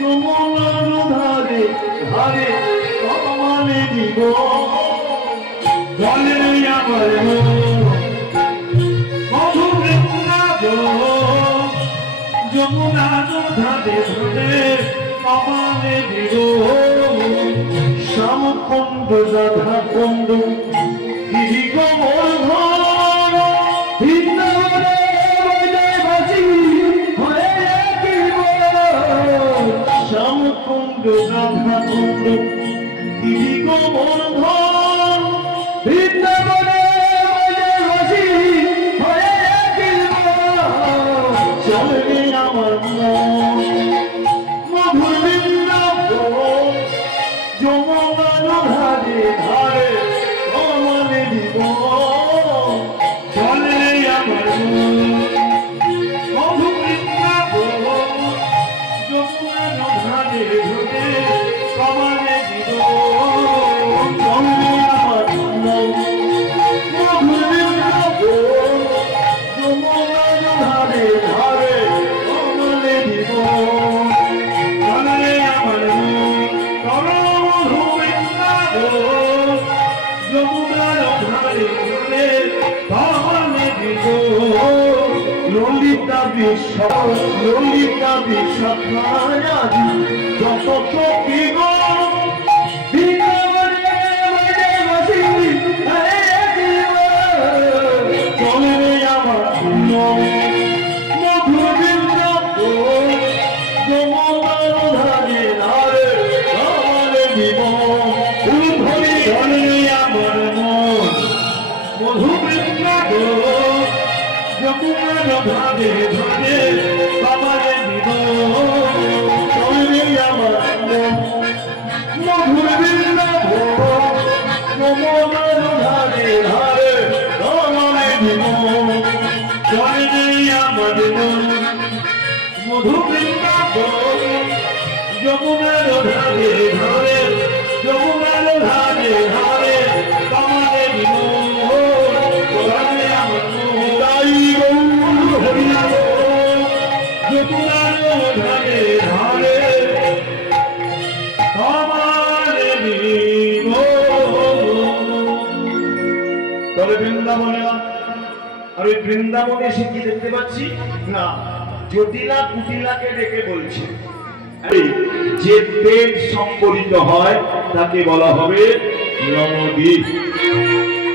যমুনার ধারে ধারে কমলে দিব জলে আমার মধু বৃন্দাব যমুনার ধারে ধারে কমলে দিব শ্যামকুণ্ড রাধা কুণ্ড গিরি গোবর্ধন বৃন্দাবনে বাজি হয়ে শ্যামকুণ্ড রাধা কুণ্ড গিরি গোবর্ধন বৃন্দাবনে বাজি হয়ে চলবে আমার মধুর বৃন্দাবন যমুনার ধারে ধারে কমলে দিব চলে আমার মধু বৃন্দাবন যমুনার ধারে ধারে কমলে দিব চলে আমার মধু বৃন্দাবন যমুনার ধারে ধারে কমলে দিব চলে আমার ললিতা বিশ্ব যত চোখি গো চলে আমার মধু বৃন্দাবন যমুনার ধারে ধারে কমলে দিব চলে আমার মধু বৃন্দাবন যমুনার ধারে ধারে কমলে দিব চলে আমার মধু বৃন্দাবন যমুনার ধারে ধারে কমলে দিব চলে আমার মধু বৃন্দাবন যমুনার ধারে ধারে যমুনার ধারে ধারে কমলে দিব চলে আমার যমুনার ধারে ধারে কমলে দিব। তবে বৃন্দাবনে আমি বৃন্দাবনে এসে কি দেখতে পাচ্ছি না, জটিলা কুটিলাকে ডেকে বলছে যে পেট সংকলিত হয় তাকে বলা হবে নবদ্বীপ।